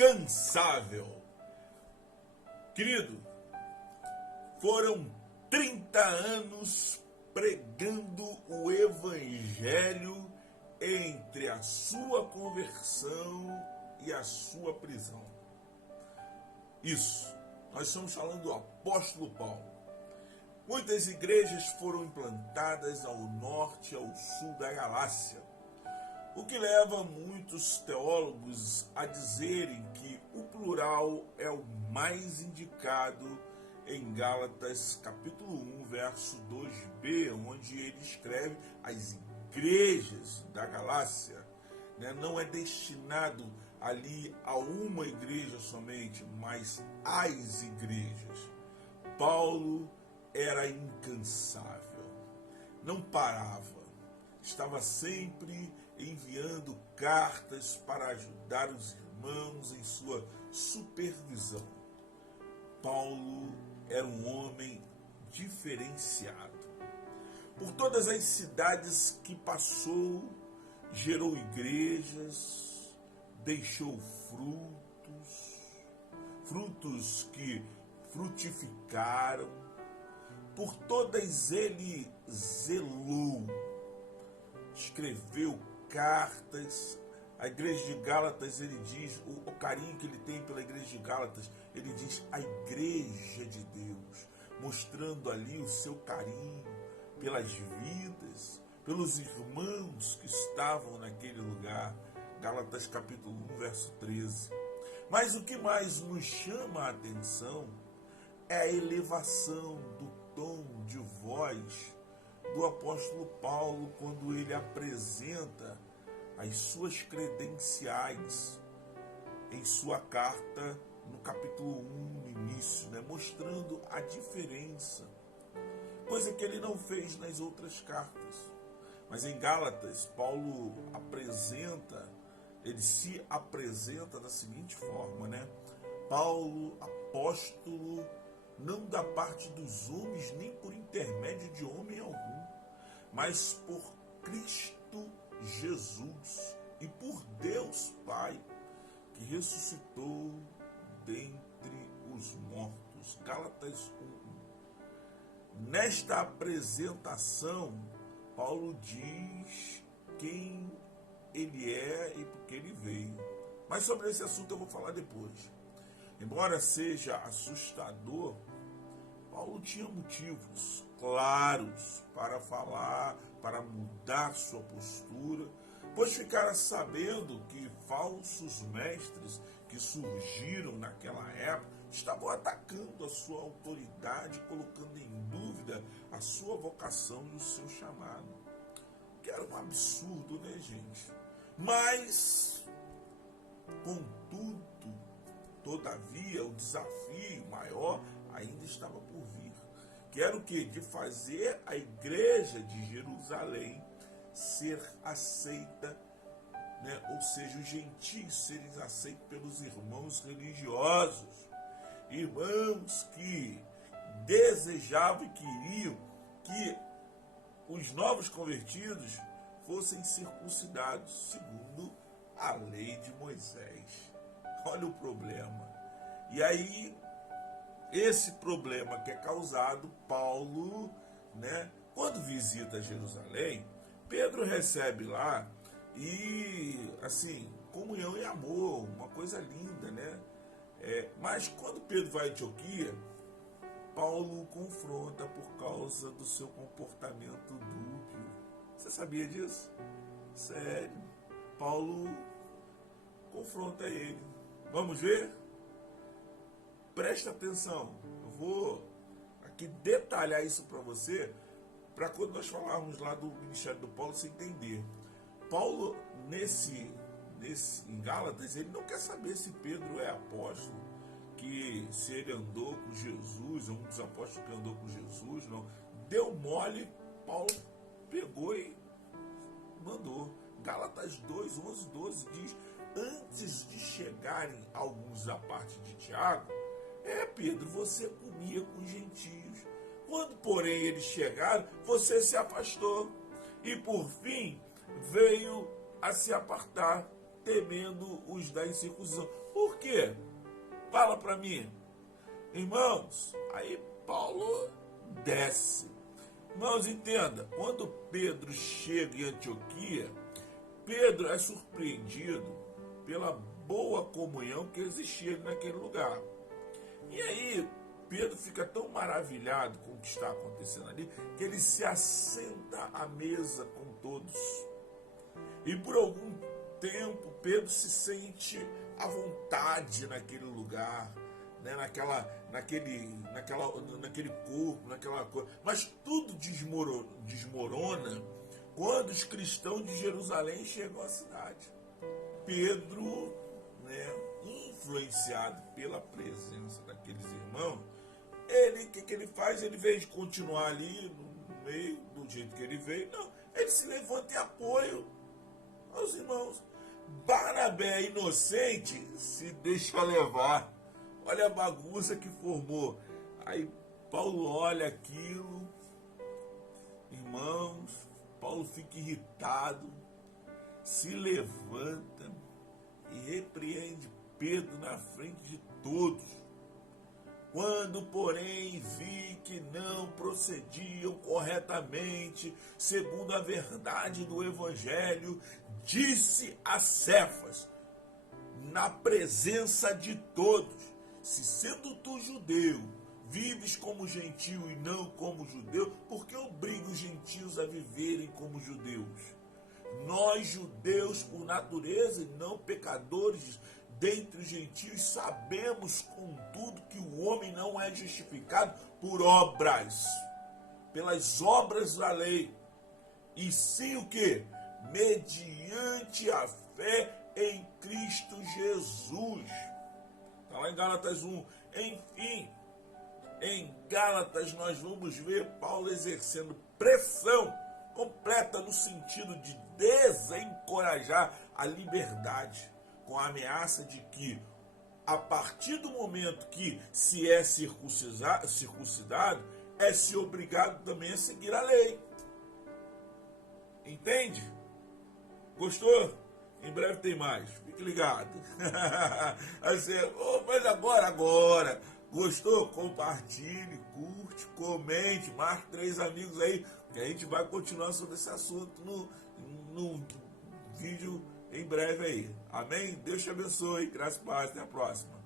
incansável. Querido, foram 30 anos pregando o Evangelho entre a sua conversão e a sua prisão. Isso, nós estamos falando do apóstolo Paulo. Muitas igrejas foram implantadas ao norte e ao sul da Galácia, o que leva muitos teólogos a dizerem que o plural é o mais indicado em Gálatas capítulo 1, verso 2b, onde ele escreve as igrejas da Galácia. Não é destinado ali a uma igreja somente, mas às igrejas. Paulo era incansável, não parava, estava sempre enviando cartas para ajudar os irmãos em sua supervisão. Paulo era um homem diferenciado. Por todas as cidades que passou, gerou igrejas, deixou frutos que frutificaram. Por todas ele zelou, escreveu cartas. A igreja de Gálatas, ele diz, o carinho que ele tem pela igreja de Gálatas, ele diz a igreja de Deus, mostrando ali o seu carinho pelas vidas, pelos irmãos que estavam naquele lugar. Gálatas capítulo 1, verso 13. Mas o que mais nos chama a atenção é a elevação do tom de voz do apóstolo Paulo quando ele apresenta as suas credenciais em sua carta no capítulo 1, no início, mostrando a diferença, coisa que ele não fez nas outras cartas. Mas em Gálatas, Paulo se apresenta da seguinte forma, Paulo, apóstolo, não da parte dos homens, nem por intermédio de homem algum, mas por Cristo Jesus e por Deus Pai, que ressuscitou dentre os mortos. Gálatas 1. Nesta apresentação, Paulo diz quem ele é e por que ele veio. Mas sobre esse assunto eu vou falar depois. Embora seja assustador, Paulo tinha motivos claros para falar, para mudar sua postura, pois ficara sabendo que falsos mestres que surgiram naquela época estavam atacando a sua autoridade, colocando em dúvida a sua vocação e o seu chamado. Que era um absurdo, gente? Mas, contudo, todavia, o desafio maior ainda estava por vir. Que era o quê? De fazer a igreja de Jerusalém ser aceita, ou seja, os gentios serem aceitos pelos irmãos religiosos. Irmãos que desejavam e queriam que os novos convertidos fossem circuncidados segundo a lei de Moisés. Olha o problema. E aí, esse problema que é causado, Paulo, quando visita Jerusalém, Pedro recebe lá e, assim, comunhão e amor, uma coisa linda, mas quando Pedro vai a Antioquia, Paulo o confronta por causa do seu comportamento dúbio. Você sabia disso? Sério. Paulo confronta ele. Vamos ver? Presta atenção. Eu vou aqui detalhar isso para você, para quando nós falarmos lá do ministério do Paulo, você entender. Paulo, em Gálatas, ele não quer saber se Pedro é apóstolo, que se ele andou com Jesus, um dos apóstolos que andou com Jesus, não. Deu mole, Paulo pegou e mandou. Gálatas 2, 11, 12 diz: antes de chegarem alguns da parte de Tiago, Pedro, você comia com gentios. Quando, porém, eles chegaram, você se afastou. E, por fim, veio a se apartar, temendo os da incircuncisão. Por quê? Fala para mim. Irmãos, aí Paulo desce. Irmãos, entenda, quando Pedro chega em Antioquia, Pedro é surpreendido pela boa comunhão que existia naquele lugar. E aí, Pedro fica tão maravilhado com o que está acontecendo ali, que ele se assenta à mesa com todos. E por algum tempo, Pedro se sente à vontade naquele lugar, né? naquele corpo, naquela coisa. Mas tudo desmorona quando os cristãos de Jerusalém chegam à cidade. Pedro, né, influenciado pela presença daqueles irmãos, o que ele faz? Ele, em vez de continuar ali no meio, do jeito que ele veio, não, ele se levanta em apoio aos irmãos. Barnabé, inocente, se deixa levar. Olha a bagunça que formou. Aí Paulo olha aquilo, irmãos, Paulo fica irritado, se levanta e repreende Pedro na frente de todos. Quando, porém, vi que não procediam corretamente, segundo a verdade do Evangelho, disse a Cefas, na presença de todos: se sendo tu judeu, vives como gentio e não como judeu, por que obriga os gentios a viverem como judeus? Nós, judeus por natureza e não pecadores, dentre os gentios, sabemos, contudo, que o homem não é justificado por obras, pelas obras da lei, e sim o quê? Mediante a fé em Cristo Jesus. Está lá em Gálatas 1. Enfim, em Gálatas nós vamos ver Paulo exercendo pressão completa no sentido de desencorajar a liberdade, com a ameaça de que, a partir do momento que se é circuncidado, é-se obrigado também a seguir a lei. Entende? Gostou? Em breve tem mais. Fique ligado. Mas agora. Gostou? Compartilhe, curte, comente, marque 3 amigos aí, que a gente vai continuar sobre esse assunto no vídeo em breve aí. Amém? Deus te abençoe. Graças e paz. Até a próxima.